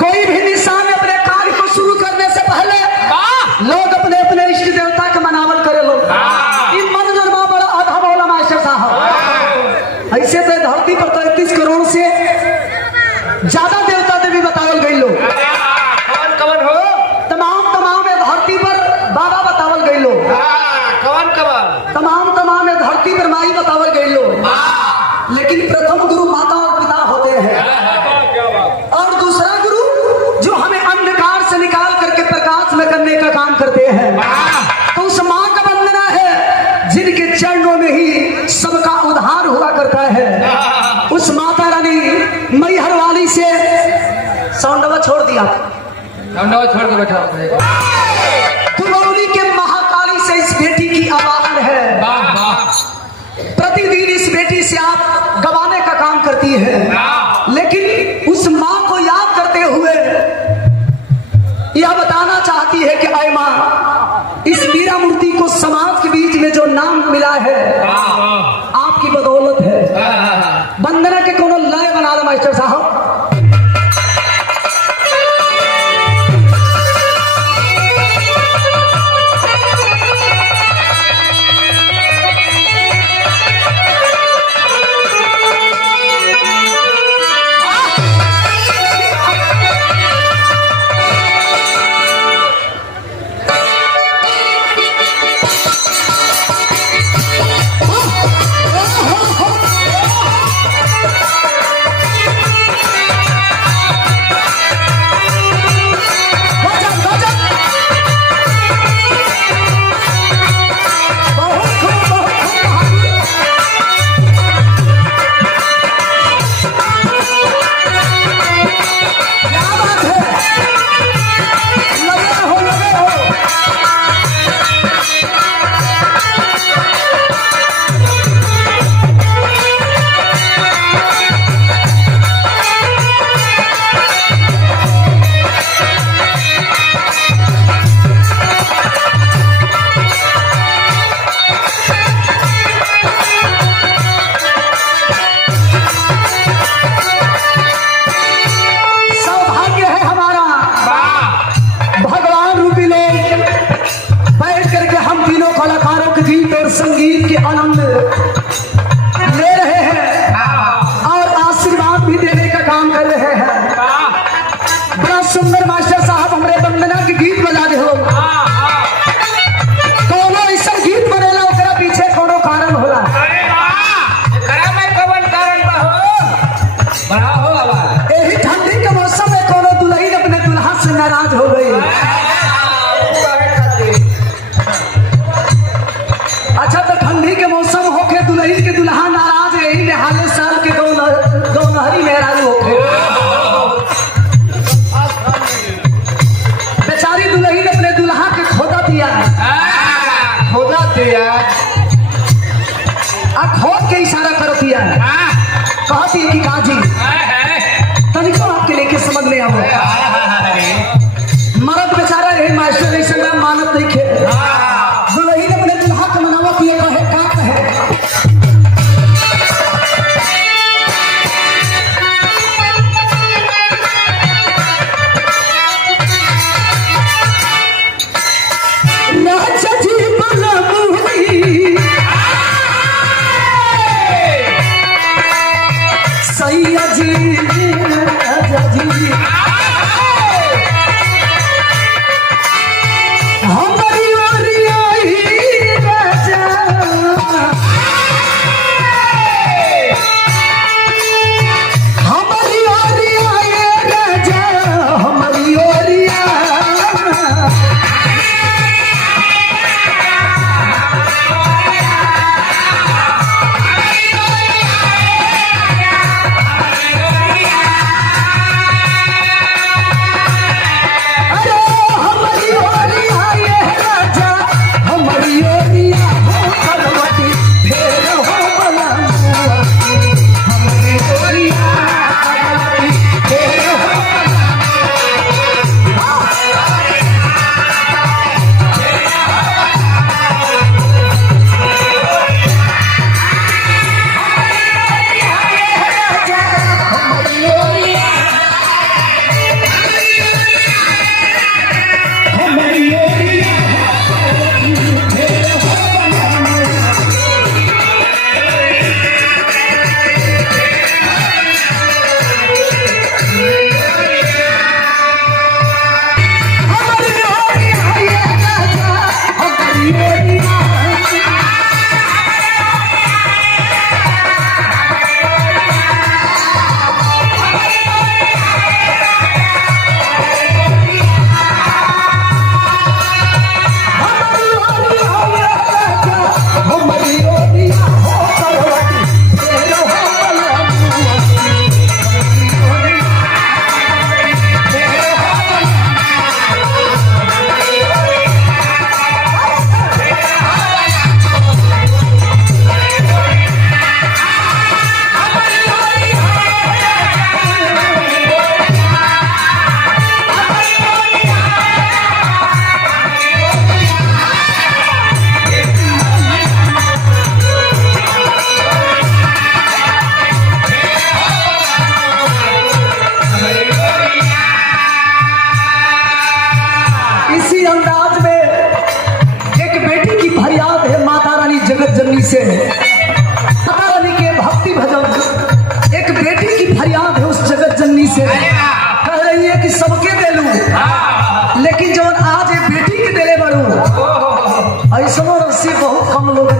कोई भी निशान अपने कार्य को शुरू करने से पहले लोग अपने अपने इष्ट देवता के मनावल करे लोग। मन जन्मा बड़ा आधा बोला मास्टर साहब। ऐसे तो धरती पर 33 करोड़ से ज्यादा देवता देवी बतावल गई लोग। कौन कौन हो? तमाम धरती पर बाबा बतावल गई लोग। कौन कौन? तमाम धरती पर माई बतावल गई लोग। लेकिन प्रथम गुरु माता और पिता होते हैं, और दूसरा गुरु जो हमें अंधकार से निकाल करके प्रकाश में करने का काम करते हैं। तो उस माँ का वंदना है जिनके चरणों में ही सबका उद्धार हुआ करता है। उस माता रानी मैहर वाली से सौंडवा छोड़ दिया, छोड़ के बैठा। दुरौली के महाकाली से इस बेटी की आवाहन है। प्रतिदिन इस बेटी से आप गवाने का काम करती है, लेकिन उस माँ को याद करते हुए यह बताना चाहती है कि ऐ माँ, इस मीरा मूर्ति को समाज के बीच में जो नाम मिला है आपकी बदौलत है। वंदना के कोनो लय बना लो मास्टर साहब। कलाकारों के गीत और संगीत के आनंद ले रहे हैं और आशीर्वाद भी देने का काम कर रहे हैं। बड़ा सुंदर मास्टर साहब हमारे वंदना के गीत बजा दे हो। कोनो ऐसा गीत बनेला ओकरा पीछे कोनो कारण होला। यही ठंडी के मौसम में कोनो दुल्हन अपने दुल्हा से नाराज हो गई। अच्छा, तो ठंडी के मौसम होके दुल्हन के दुल्हा नाराज, यही निहाले साल के गौनहरी मेहरारू होके बेचारी दुल्हन अपने दुल्हा के खोदा दिया खोद के इशारा कर दिया। कहती है कि काजी तनिको आपके लेके समझ ले आओ। मर्द बेचारा यही मास्टर नहीं मानत नहीं खे।